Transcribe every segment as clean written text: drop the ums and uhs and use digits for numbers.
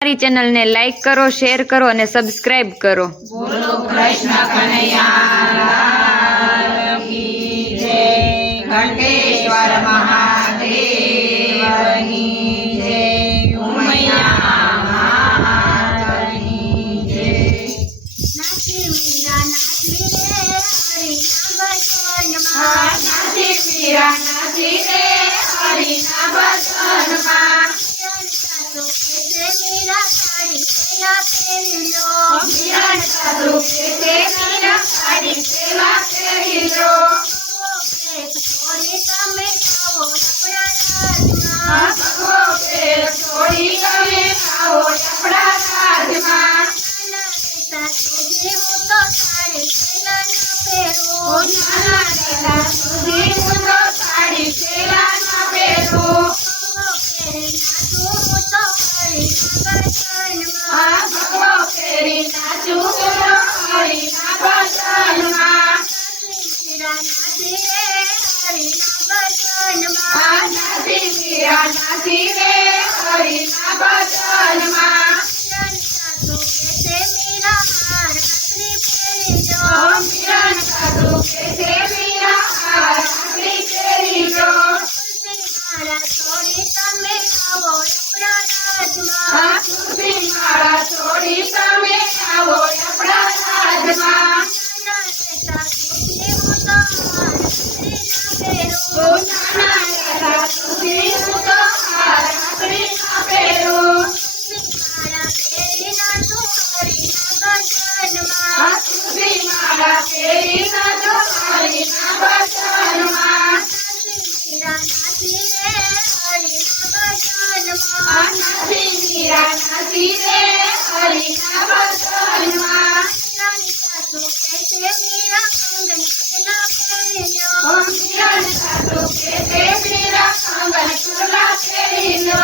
हमारी चैनल ने लाइक करो, शेर करो और सब्सक्राइब करो। बोलो कृष्ण कन्हैया की जय। घंटेश्वर महादेव की जय। उमैया माता की जय। नाची मीरा नाची रे हरि नाम बचन नाची मीरा नाची रे हरि नाम बचन मीरा साड़ी सेला पेरियो मीरा साधु के मीरा साड़ी सेवा पेरियो छोड़ी तमे खाओ अपना राजमा भगवो के छोड़ी तमे खाओ अपना राजमा સુધી હું તો સાડી સેલા ન પહેરું નાના નેતા સુધી હું તો સાડી સેવા ન પહેરું ભગવો ફેરી નાચું હું તો હરિના ભજનમાં ભગવો ફેરી નાચું હરિના નાચી રે હરિના ભજનમાં મીરા હારી ફેરી મીરા સાધુ કે છે મીરા હારી ફેરી જો મારા છોડી તમે આવો આપણા રાજમાં તુલસી માળા છોડી તમે આવો આપણા રાજમાં નાના નેતા સુધી હું તો રાખડી ના પહેરું તુલસી માળા ફેરી ના જો હરિના ભજનમાં નાચી મીરા નાચી રે હરિના ભજનમાં મીરા સાધુ કે છે મીરા કંગન ચૂલા ફેરીનો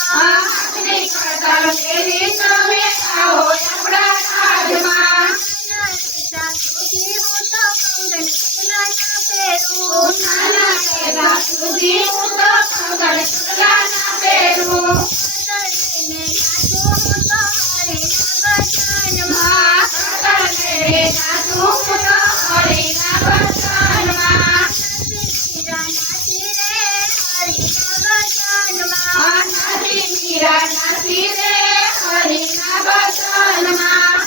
હાથની કડતલ ફેરી તમે આવો આપણા રાજમાં નાના નેતા સુધી હું તો કંગન ચૂલા ના પહેરું કડતલ નાચું હું તો હરિના ભજનમાં નાચી મીરા નાચી રે હરિના ભજનમાં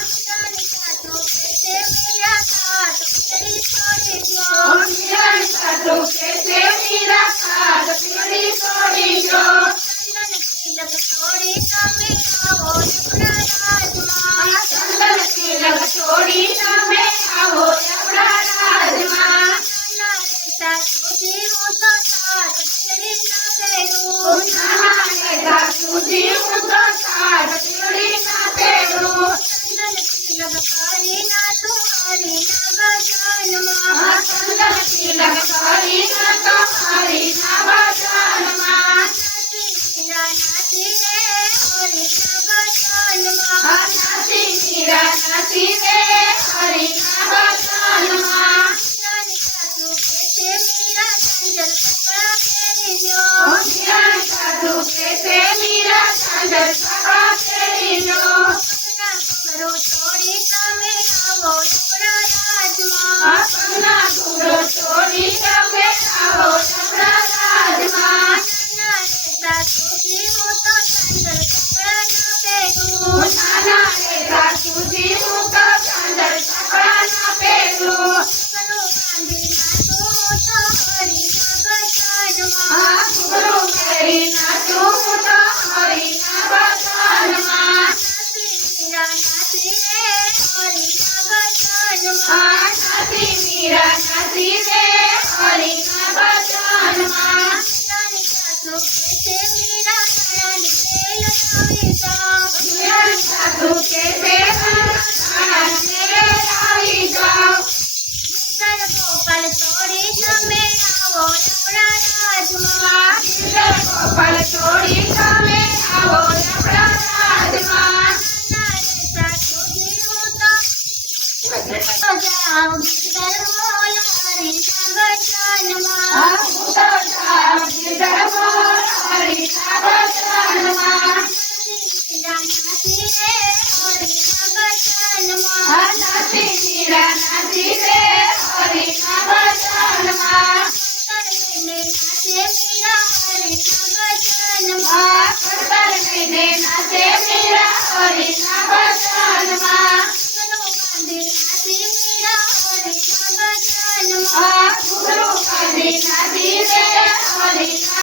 મીરા સાધુ કે છે મીરા ખાટ પીળી છોડી જો ચંદન તિલક છોડી તમે આવો આપણા રાજમાં નાના નેતા સુધી હું તો ખાટ પીળી ના પહેરું ચંદન તિલક કરી ના તો હરિના ભજનમાં નાચી મીરા નાચી રે હરિના ભજનમાં મીરા સાધુ કે છે મીરા ચાંદર સખા ફેરીનો પગના ઘૂંઘરો છોડી તમે આવો આપણા રાજમાં નાના નેતા સુધી હું તો ચાંદર સકડા ના પહેરું ઘૂંઘરો પહેરી નાચું હું તો હરિના ભજનમાં નાચી મીરા નાચી રે હરિના ભજનમાં સાધુ કે છે આવી જાઓ ગોપાલ છોડી તમે આવો આપણા રાજમાં ગોપાલ છોડી તમે આવો આપણા રાજમાં જાઓ ગીત બોલો હરિના વચનમાં ઉતરતા ગિરધર હરિના વચનમાં નાથી રે હરિના વચનમાં નાથી મીરા નાથી રે હરિના વચનમાં નાચે મીરા હરિના વચનમાં કરતાલ લઈને નાચે મીરા હરિના